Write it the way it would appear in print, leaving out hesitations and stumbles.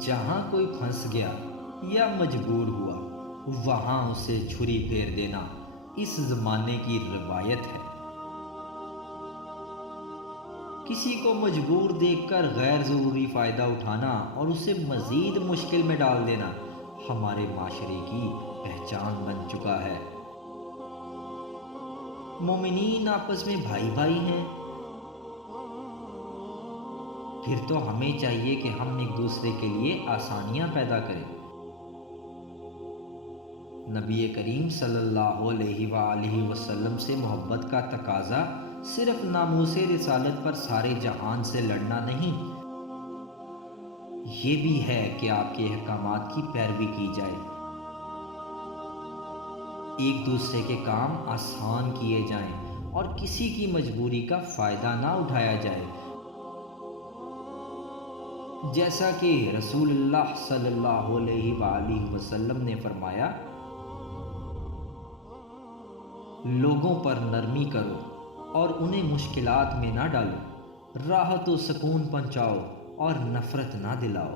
جہاں کوئی پھنس گیا یا مجبور ہوا وہاں اسے چھری پھیر دینا اس زمانے کی روایت ہے۔ کسی کو مجبور دیکھ کر غیر ضروری فائدہ اٹھانا اور اسے مزید مشکل میں ڈال دینا ہمارے معاشرے کی پہچان بن چکا ہے۔ مومنین آپس میں بھائی بھائی ہیں، پھر تو ہمیں چاہیے کہ ہم ایک دوسرے کے لیے آسانیاں پیدا کریں۔ نبی کریم صلی اللہ علیہ وآلہ وسلم سے محبت کا تقاضا صرف ناموس رسالت پر سارے جہان سے لڑنا نہیں، یہ بھی ہے کہ آپ کے احکامات کی پیروی کی جائے، ایک دوسرے کے کام آسان کیے جائیں اور کسی کی مجبوری کا فائدہ نہ اٹھایا جائے۔ جیسا کہ رسول اللہ صلی اللہ علیہ وآلہ وسلم نے فرمایا، لوگوں پر نرمی کرو اور انہیں مشکلات میں نہ ڈالو، راحت و سکون پہنچاؤ اور نفرت نہ دلاؤ۔